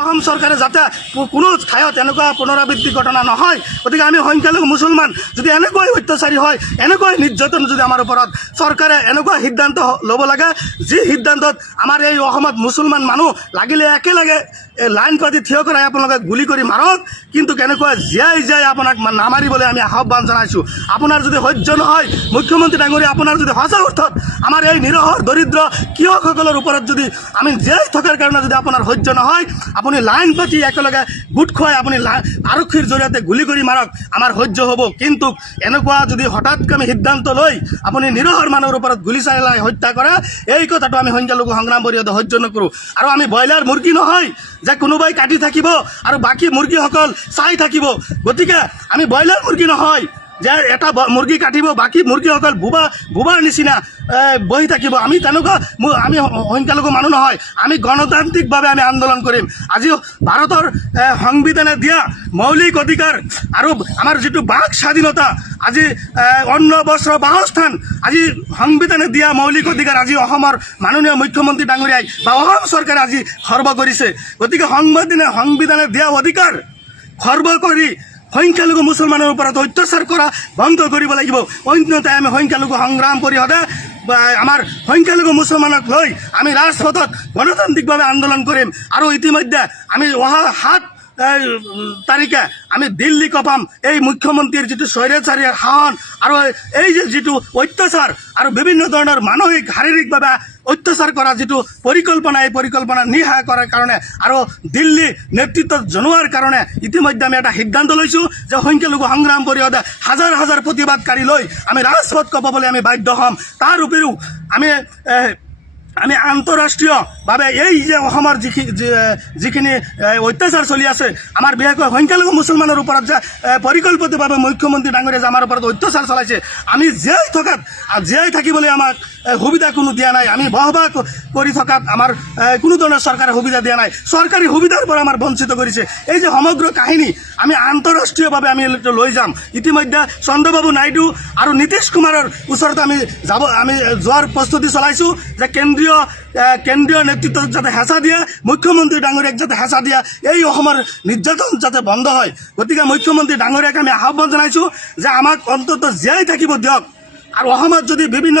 অসম চৰকাৰে যাতে কোনো ঠাইত এনেকুৱা পুনৰাবৃত্তি ঘটনা নহয়। গতিকে আমি সংখ্যালঘু মুছলমান যদি এনেকৈ অত্যাচাৰী হয়, এনেকৈ নিৰ্যাতন যদি আমাৰ ওপৰত চৰকাৰে এনেকুৱা সিদ্ধান্ত ল'ব লাগে, যি সিদ্ধান্তত আমাৰ এই অসমত মুছলমান মানুহ লাগিলে একেলগে লাইন পাতি থিয় কৰাই আপোনালোকে গুলি কৰি মাৰক, কিন্তু কেনেকুৱা জীয়াই জীয়াই আপোনাক নামাৰিবলৈ আমি আহ্বান জনাইছোঁ। আপোনাৰ যদি সহ্য নহয় মুখ্যমন্ত্ৰী ডাঙৰীয়া, আপোনাৰ যদি সঁচা অৰ্থত আমাৰ এই নিৰহৰ দৰিদ্ৰ কৃষকসকলৰ ওপৰত যদি আমি জীয়াই থকাৰ কাৰণে যদি আপোনাৰ সহ্য নহয়, আপুনি লাইন পাতি একেলগে গোট খুৱাই আপুনি আৰক্ষীৰ জৰিয়তে গুলি কৰি মাৰক, আমাৰ সহ্য হ'ব। কিন্তু এনেকুৱা যদি হঠাৎকামী সিদ্ধান্ত লৈ আপুনি নিৰহৰ মানুহৰ ওপৰত গুলি চালাই হত্যা কৰে, এই কথাটো আমি সংখ্যালঘু সংগ্ৰাম পৰিষদে সহ্য নকৰোঁ। আৰু আমি ব্ৰইলাৰ মুৰ্গী নহয় যে কোনোবাই কাটি থাকিব আৰু বাকী মুৰ্গীসকল চাই থাকিব। গতিকে আমি ব্ৰইলাৰ মুৰ্গী নহয় যে এটা মুৰ্গী কাটিব, বাকী মুৰ্গীসকল বুবাৰ নিচিনা বহি থাকিব। আমি তেনেকুৱা আমি সংখ্যালঘু মানুহ নহয়। আমি গণতান্ত্ৰিকভাৱে আমি আন্দোলন কৰিম। আজি ভাৰতৰ সংবিধানে দিয়া মৌলিক অধিকাৰ আৰু আমাৰ যিটো বাক স্বাধীনতা, আজি অন্ন বস্ত্ৰ বাসস্থান, আজি সংবিধানে দিয়া মৌলিক অধিকাৰ আজি অসমৰ মাননীয় মুখ্যমন্ত্ৰী ডাঙৰীয়াই বা অসম চৰকাৰে আজি খৰ্ব কৰিছে। গতিকে সংবিধানে দিয়া অধিকাৰ খৰ্ব কৰি সংখ্যালঘু মুছলমানৰ ওপৰত অত্যাচাৰ কৰা বন্ধ কৰিব লাগিব। অন্যথাই আমি সংখ্যালঘু সংগ্ৰাম পৰিষদে আমাৰ সংখ্যালঘু মুছলমানক লৈ আমি ৰাজপথত গণতান্ত্ৰিকভাৱে আন্দোলন কৰিম। আৰু ইতিমধ্যে আমি অহা 7 তাৰিখে আমি দিল্লী কপাম এই মুখ্যমন্ত্ৰীৰ যিটো স্বৈৰাচাৰী শাসন আৰু এই যিটো অত্যাচাৰ আৰু বিভিন্ন ধৰণৰ মানসিক শাৰীৰিকভাৱে অত্যাচাৰ কৰা যিটো পৰিকল্পনা, এই পৰিকল্পনা নিহা কৰাৰ কাৰণে আৰু দিল্লী নেতৃত্বত জনোৱাৰ কাৰণে ইতিমধ্যে আমি এটা সিদ্ধান্ত লৈছোঁ যে সংখ্যালঘু সংগ্ৰাম পৰিষদে হাজাৰ হাজাৰ প্ৰতিবাদকাৰী লৈ আমি ৰাজপথ কপাবলৈ আমি বাধ্য হ'ম। তাৰ উপৰিও আমি আন্তঃৰাষ্ট্ৰীয়ভাৱে এই যে অসমৰ যিখিনি অত্যাচাৰ চলি আছে, আমাৰ বিশেষকৈ সংখ্যালঘু মুছলমানৰ ওপৰত যে পৰিকল্পিতভাৱে মুখ্যমন্ত্ৰী ডাঙৰীয়াই যে আমাৰ ওপৰত অত্যাচাৰ চলাইছে, আমি জীয়াই থাকিবলৈ আমাক সুবিধা কোনো দিয়া নাই। আমি বসবাস কৰি থকাত আমাৰ কোনো ধৰণৰ চৰকাৰে সুবিধা দিয়া নাই, চৰকাৰী সুবিধাৰ পৰা আমাৰ বঞ্চিত কৰিছে। এই যে সমগ্ৰ কাহিনী আমি আন্তঃৰাষ্ট্ৰীয়ভাৱে আমি লৈ যাম। ইতিমধ্যে চন্দ্ৰবাবু নাইডু আৰু নীতিশ কুমাৰৰ ওচৰত আমি যোৱাৰ প্ৰস্তুতি চলাইছোঁ যে কেন্দ্ৰীয় নেতৃত্বত যাতে হেঁচা দিয়ে, মুখ্যমন্ত্ৰী ডাঙৰীয়াক যাতে হেঁচা দিয়ে, এই অসমৰ নিৰ্যাতন যাতে বন্ধ হয়। গতিকে মুখ্যমন্ত্ৰী ডাঙৰীয়াক আমি আহ্বান জনাইছোঁ যে আমাক অন্তত জীয়াই থাকিব দিয়ক। আৰু অসমত যদি বিভিন্ন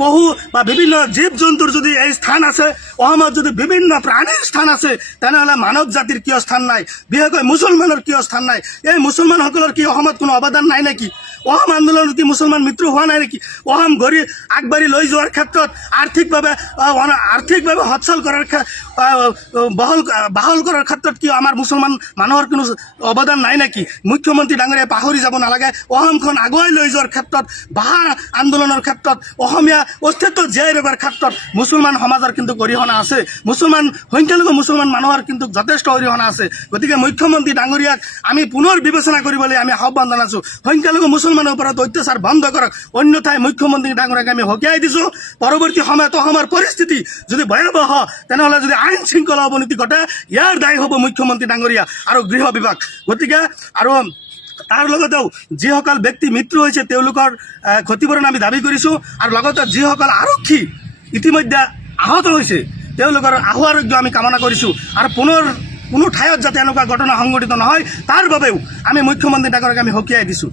পশু বা বিভিন্ন জীৱ জন্তুৰ যদি এই স্থান আছে, অসমত যদি বিভিন্ন প্ৰাণীৰ স্থান আছে, তেনেহ'লে মানৱ জাতিৰ কিয় স্থান নাই? বিশেষকৈ মুছলমানৰ কিয় স্থান নাই? এই মুছলমানসকলৰ কি অসমত কোনো অৱদান নাই নেকি? অসম আন্দোলনত কি মুছলমান মৃত্যু হোৱা নাই নেকি? অসম আগবাঢ়ি লৈ যোৱাৰ ক্ষেত্ৰত আৰ্থিকভাৱে সচ্ছল কৰাৰ বহল কৰাৰ ক্ষেত্ৰত কি আমাৰ মুছলমান মানুহৰ কোনো অৱদান নাই নেকি? মুখ্যমন্ত্ৰী ডাঙৰীয়াই পাহৰি যাব নালাগে, অসমখন আগুৱাই লৈ যোৱাৰ ক্ষেত্ৰত, ভাষা আন্দোলনৰ ক্ষেত্ৰত, অসমীয়া অস্তিত্ব জীয়াই ৰখাৰ ক্ষেত্ৰত মুছলমান সমাজৰ কিন্তু অৰিহণা আছে, সংখ্যালঘু মুছলমান মানুহৰ কিন্তু যথেষ্ট অৰিহণা আছে। গতিকে মুখ্যমন্ত্ৰী ডাঙৰীয়াক আমি পুনৰ বিবেচনা কৰিবলৈ আমি আহ্বান জনাইছোঁ, সংখ্যালঘু মুছলমানৰ ওপৰত অত্যাচাৰ বন্ধ কৰক, অন্যথাই মুখ্যমন্ত্ৰী ডাঙৰীয়াক আমি সকীয়াই দিছোঁ। পৰৱৰ্তী সময়ত অসমৰ পৰিস্থিতি যদি ভয়াৱহ, তেনেহ'লে যদি আইন শৃংখলা অৱনতি ঘটে, ইয়াৰ দায়ী হ'ব মুখ্যমন্ত্ৰী ডাঙৰীয়া আৰু গৃহ বিভাগ। গতিকে আৰু তাৰ লগতেও যিসকল ব্যক্তি মৃত্যু হৈছে তেওঁলোকৰ ক্ষতিপূৰণ আমি দাবী কৰিছোঁ। আৰু লগতে যিসকল আৰক্ষী ইতিমধ্যে আহত হৈছে তেওঁলোকৰ আশু আৰোগ্য আমি কামনা কৰিছোঁ। আৰু পুনৰ কোনো ঠাইত যাতে এনেকুৱা ঘটনা সংঘটিত নহয় তাৰ বাবেও আমি মুখ্যমন্ত্ৰী ডাঙৰীয়াক আমি সকীয়াই দিছোঁ।